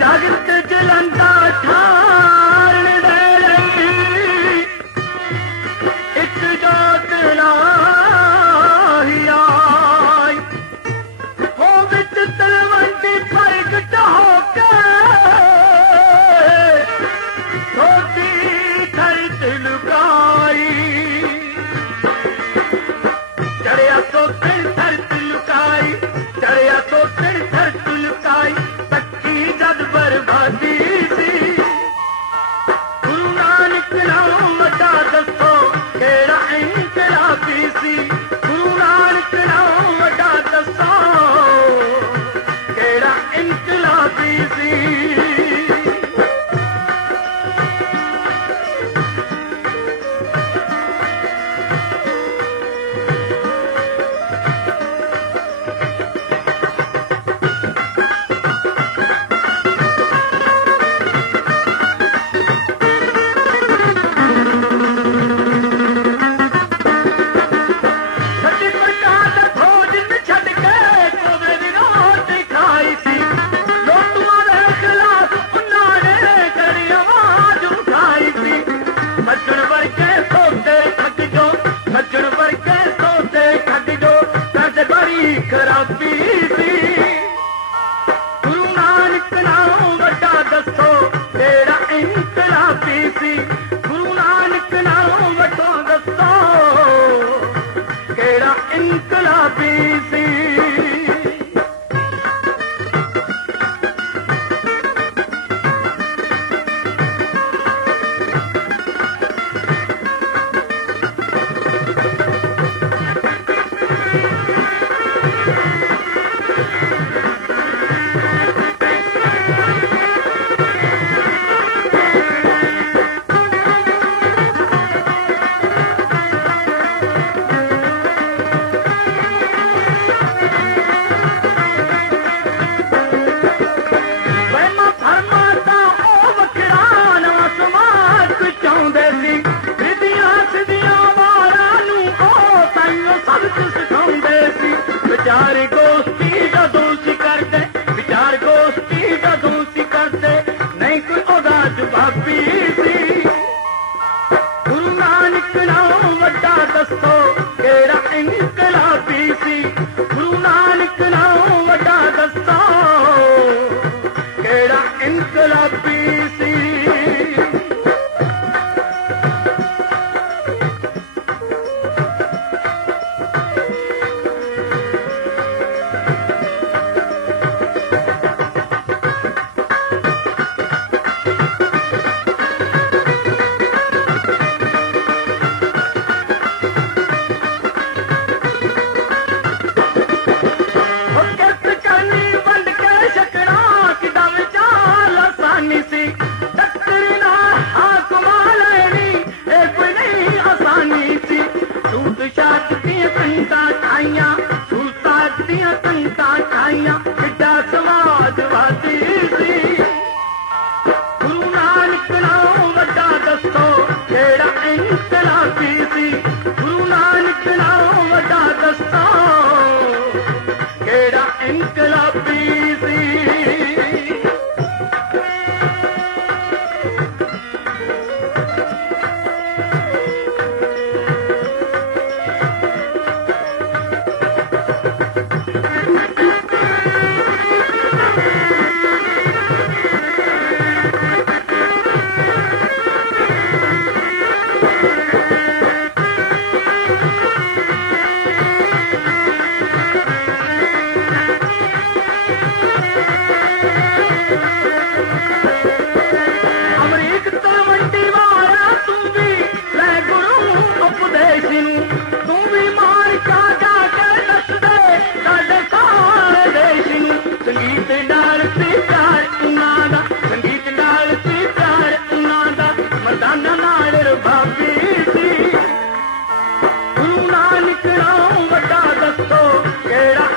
जगत जलंदा ठाण दे लई इक जोत लाही आई हो विच तलवंडी प्रगट होके छोटी धरत लुकाई चढ़िया तो फिर धरत लुकाई चढ़िया तो फिर धरत लुकाई तक्की जद बर्बादी सी गुरु नानक नाम वड्डा दसो केड़ा इनकलाबी सी गुरु नानक नाम वड्डा दसो केड़ा इनकलाबी सी विचार गोष्ठी जदूसी करते विचार गोष्ठी जदूसी करते नहीं कोई ओदा जवाबी सी गुरु नानक नाम वड्डा दसो केड़ा इनकलाबी सी गुरु नानक नाम वड्डा दसो केड़ा इनकलाबी सी गुरु नानक नाम वड्डा दसो केड़ा